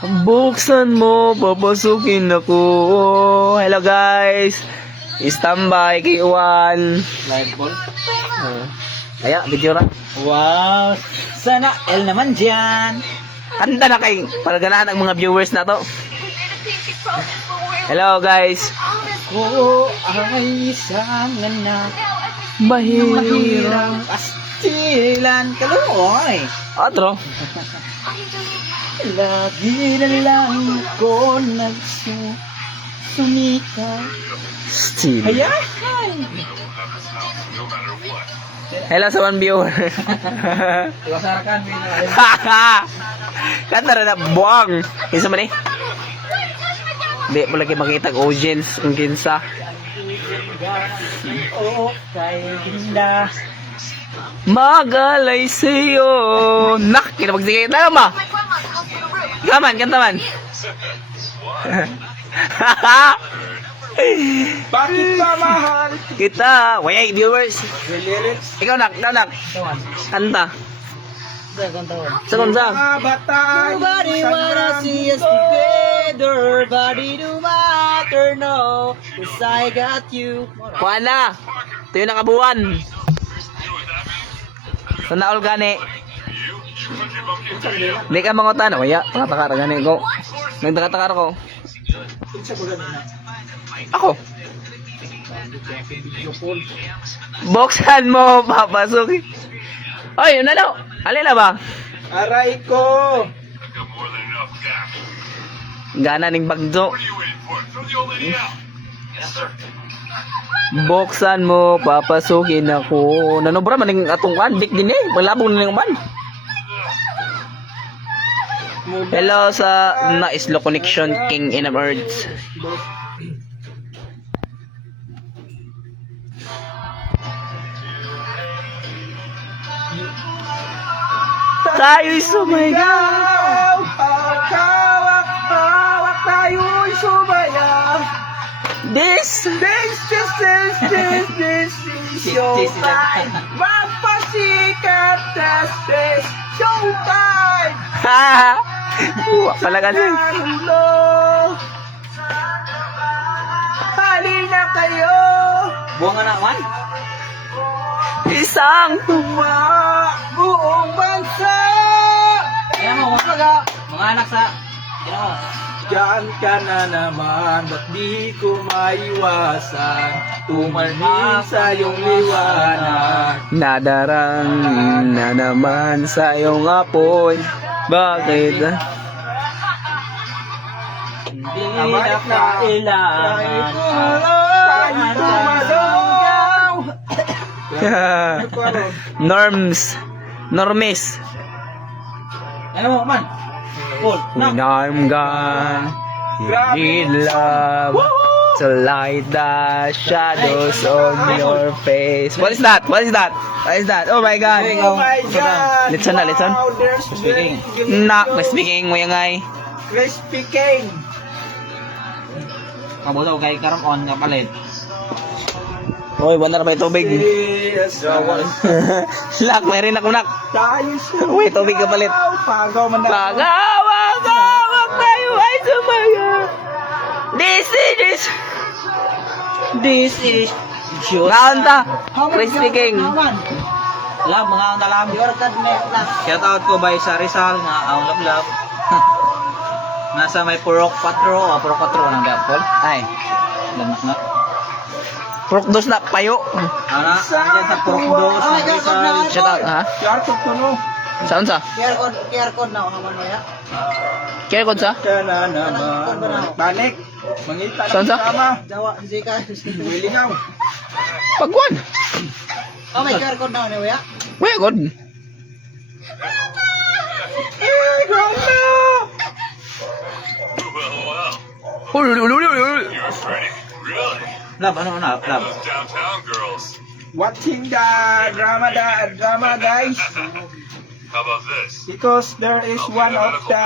Buksan mo, papasukin ako. Hello guys. Standby kay Juan. Live ball. Kaya, video na. Wow. Sana L naman dyan. Handa na kay palaganahan ang mga viewers na to. Hello guys. Ko ay isang anak. Mahirap. Pastilan kaluoy. Otro. Lagi na lang ko sumika. Steve. Ayan. Hello sa one viewer. Iwasarakan. Kanta rin na buwang. Isa man eh. Hindi mo lagi makita ang audience kung kinsa. Oo, kay Linda. Magalay sa'yo. Nak, kinapagsigay. Tama ba? Kaman, kanta man. Bakit pa mahal? Kita. Wayay, viewers. Lyrics. Ikaw nak, kanta. Sa kunsa? Nobody wanna see us together. Body do matter, no. 'Cause I got you. Kuha na. Ito yung nakabuan. Sana all gani. Hindi ka mangutan. Waya, takatakara gani ko. Nagtakatakara ko. Ako. Buksan mo, papasok. Oy, yun na daw. Alin na ba? Aray ko. Gana ning bagdo. Buksan mo, papasukin ako. Nanobra man ning atong dik din eh. Malabong na ning man. Hello sa Naislo Connection King in Earth. Tayo'y sumayaw. Hawak tayo'y sumayaw. This This is showtime. Magpasikat, this showtime. ha. Pala kasi. Halina kayo. Buwangan na man. Isang Tuwa buong bansa. Ayan mo, mga anak sa diyan ka na naman, ba't di ko maiwasan tumalhin sa iyong liwanag. nadarang na naman sa iyong apoy. Bakit? Hindi na kailangan tayo tumalaw. Normis. Ano mo, man? Paul, When I'm gone, you need love to light the shadows on your face. What is that? What is that? What is that? Oh my God! Oh my God! Listen na, listen. Wow, there's Speaking. very- Nak, may speaking mo yung ngay. We're speaking. Kabuto kay karon on nga palit. Oy, wala na ba yung tubig? Yes, Lak, may rin ako nak. tayo sumayaw. Uy, tubig ka palit. Pagaw man na. Pagawag tayo ay sumaya. This is Diyos. Naunta. Crispy King. Lab, mga ang dalam. Shout out ko by sa Rizal nga ang lablab. Nasa may Purok 4 o Purok 4 ng Gapol. Ay. Lanak na. Prokdos na payo. Ana, andyan sa Purok 2 ng Rizal. Shout out, ha? Yar ko tuno. Saan sa? QR code na ako man ya. Kaya kod sa? Ka na naman. Balik. Mangita Saan sa? sama. Jawa, Zika. Wilingaw. Pagwan. Oh, may QR code na ano ya? Wait, God. Eh, ganda. Lab, ano na? Lab. Watching the drama guys. How about this? Because there is one of the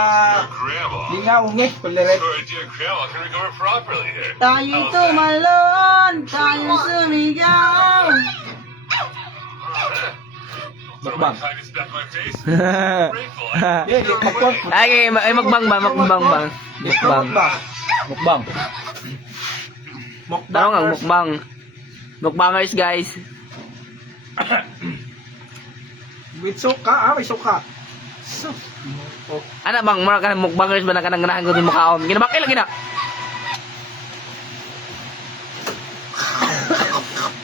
Grandma. lingaw ngit kuliret. Sorry, dear grandma, can recover properly here. Tayo tumalon, tayo sumigaw. Somebody tied his back my face. Grateful. Ay, magbang ba? Magbang ba? Mukbang. Mukbang. Taro nga, mukbang. Mukbangers, guys. With suka, may suka. Ano bang, mura ka ng mukbangers ba na kanang ganahan ko din mukhaon? Ginabakil lagi na.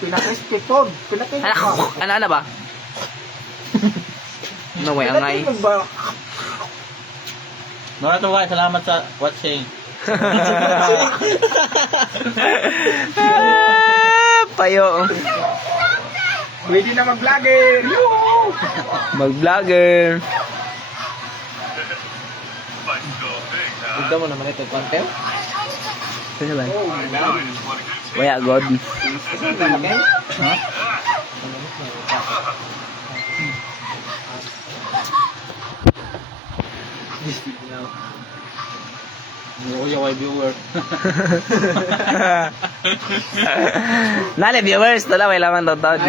Pinaka-spikon. Ano ba? No way, angay. Mga to guys, salamat sa watching. Payo. Pwede na mag-vlogger. Mag-vlogger. Bicycle thing, huh? Ganda mo naman ito, content. Ano ba? I know, I just want to get Waya, God. Yung viewer. Nale, viewers. Tala, may laman taon.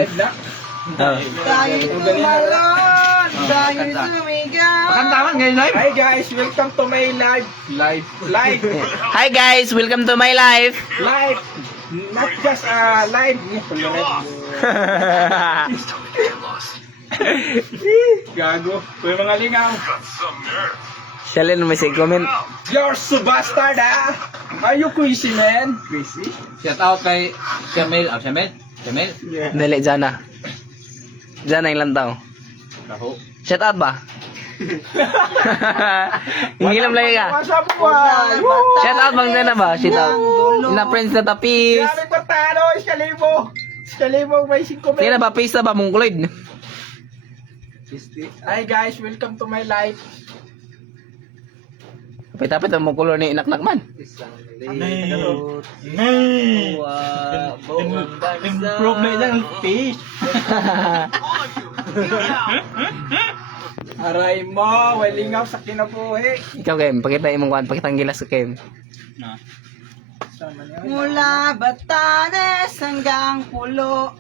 Tayo tumalon, tayo sumigaw. Makantaman ngayon live. Hi guys, welcome to my live. Live. Hi guys, welcome to my life. Live. Not just live. Gago. May mga lingaw. got some nerve. Shalin, may say comment. You're so bastard, ah. Are you crazy, man? Crazy? Shout out kay Shamil. Shamil? Yeah. Dali, Jana. Jana yung lantaw. Kaho. Shout out ba? Hingilam lagi ka. Wasa buhay. Shout out bang Jana ba? Shout out. Na friends na tapis. Grabe patano, iskalibo. Iskalibo, may 5 Sige men. na ba, paste na ba mong kuloid? Hi guys, welcome to my life. Tapit-tapit ang mong kulor ni inaknak man. Improve na isang fish. Aray mo, walingaw sa kinabuhi. Ikaw, Kem, pakita yung mong kuhan, pakita ang gilas ko, Kem. Mula Batanes hanggang Pulo.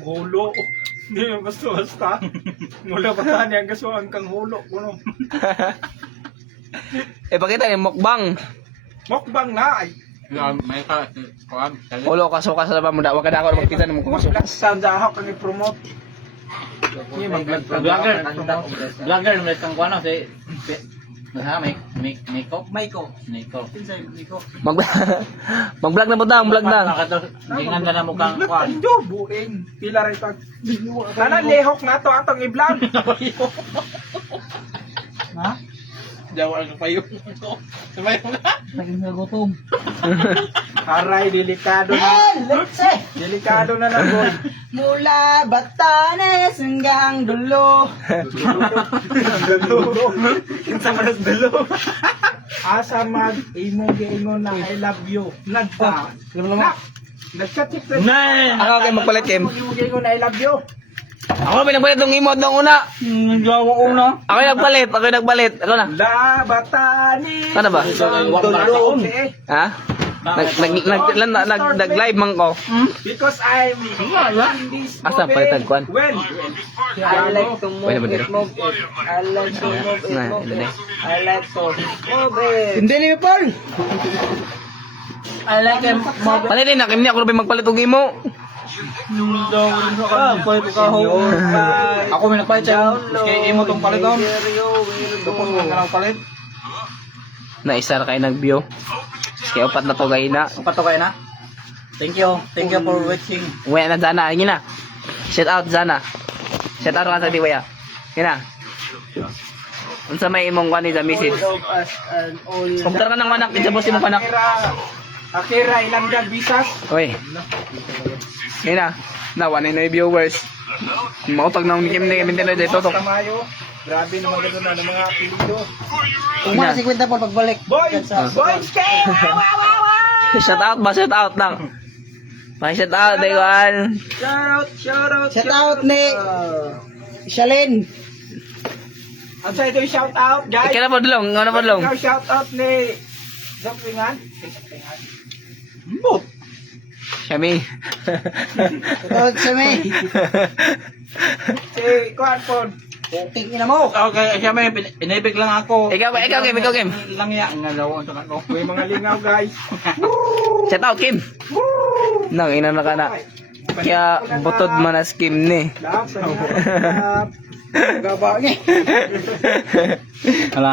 Hulo. Hindi mo basta-basta. Mula bata niya hanggang so hanggang hulo. Kuno. Pakita yung mukbang. Mukbang na. Ay. May ka, kuhan. Ulo ka, suka sa labang mo, wag ka na ako magpita ng mukbang suka. Saan ako kang i-promote? Hindi, mag-vlog Vlogger. Vlogger naman kang kuhan si Miko. Mag-vlog na po daw, vlog na. Gingan na mo kang kuhan. Ito, buing. Pila rin pag. Tanan lehok na to atong i-vlog. Ha? Jawa ang payo. Sabay mo na. Aray, delikado na. Delikado na lang, boy. Mula Batanes hanggang Dulo. Kinsa man ang dalo. Asa man imong giingon na I love you. Nagpa. Nagchat-chat. Ako kayo magpalit, Kem. Imong giingon na I love you. Ako pinagpalit ng imod nung una. Jawa una. Ako yung nagpalit. Ako na. La Batani. Ano ba? Dulo. Ha? Nag-live man ko. Because I'm in this Asa, palitan kuan? When? I like to Wala ba move dito? it, move it. I like to move it, Nga, move ito na. it. I like to move it. Hindi ni Paul. I like to move it. Palitin na, Kim, ako na magpalit ng imo. Ako may nagpalit siya. Kaya imo tong paliton. Tapos ka nang palit. Na isa na kayo nag-view. Kaya upat na to kayo na. Pato kayo na. Thank you. Thank you for watching. Uwi na Zana, ayun na. Shout out Zana. Shout out ka sa Diwaya. Yun na. Unsa may imong kani sa message. Kumpara ka ng manak, isa boss imong panak. Akira, ilang dag visas? Uy. Yun na. Nawa na yung viewers. Mautag na ang Kim na Kim dito to. Tamayo. Grabe naman gano'n na ng mga apelido. Yun na. 50 po pagbalik. Boys! Boys! Shout out ba? Shout out lang. Shout out, Daywan. Shout out ni Shalin. Ang sa ito yung shout out, guys. Kaya na po dulong. Ano po dulong? Shout out ni Zapingan. Bot. Shami. Shoutout sa may. Si Kuan po. Puking ina mo. Okay, siya may inibig lang ako. Ikaw, Kim. Lang ya, nga lawon sa ako. May mga lingaw guys. Shout out, Kim. Nang ina na ka na. Kaya butod manas Kim ni. Gaba niya. Hala.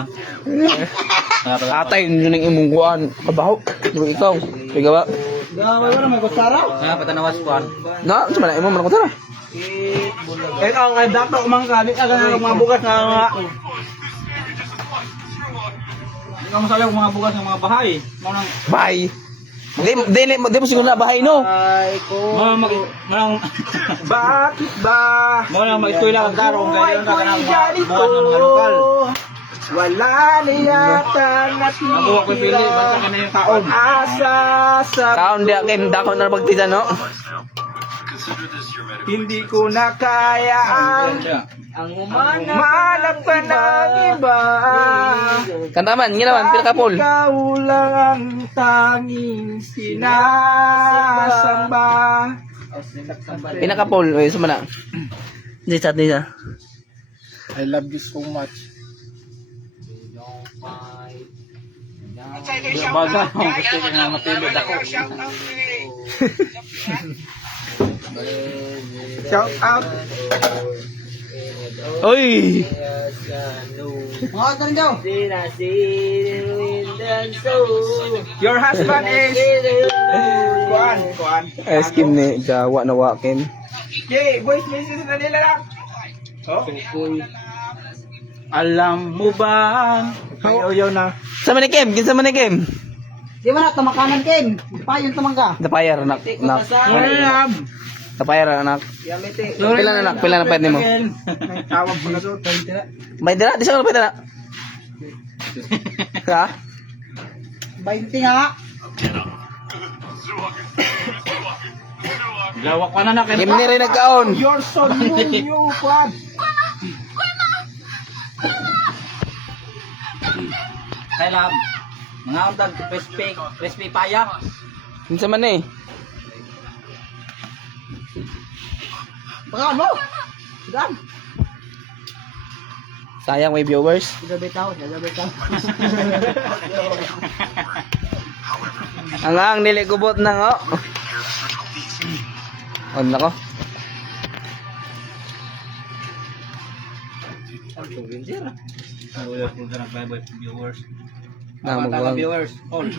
Atay, yun yung imong kuan. Kabaho. Yung ikaw. Ikaw ba? Gamay mo na may kutsara. Nga patanawas ko. Na, sa mana, imo man ko tara. Eh, ang kay dato mang kalit aga mga bugas na mga Hindi ka masala yung mga bugas ng mga bahay. Manang Bye. Di mo siguro na bahay no. Ay ko. manang Bakit ba? manang maiskwela ang karong Buhay ganyan ka ko'y kanang ganito. buwan ng mga lokal. Wala na yata Ang buwan ko'y pili basta ka na yung taon. asa sa Kaon dia Kim, dako na pagtisa no. Consider this your medical. hindi ko na kaya ang umanap pa ng iba. Kantaman, ginaman, pila ka pol. Ikaw lang ang tanging sinasamba. Pila ka pol, oy, sa mana. Disa. I love you so much. Baga, gusto ko na matulog ako. Shout out. Oy! Mga kan daw. Your husband is Kuan. Ay, Kim ni, gawa na wa Kim. Okay, voice message na nila lang. Oh. Alam mo ba? Ayaw na. Sa mana Kim, kinsa man ni Kim? Di ba na tamakanan Ken? Payon tamang ka. Napayar anak. Napayar anak. Pila na anak, pila na pwede mo. Tawag mo na doon. May dala, di sa pwede na. Ha? 20 nga. Lawak pa na Kim ni rin nagkaon. You're so new, Kuan. Kailan? Mga untag crispy paya. Kinsa man eh. Pakaan mo. Sigan. Sayang may viewers. Gabi tao. Ang nili kubot na nga. On na ko. Wala po na viewers. Na mo Viewers. All.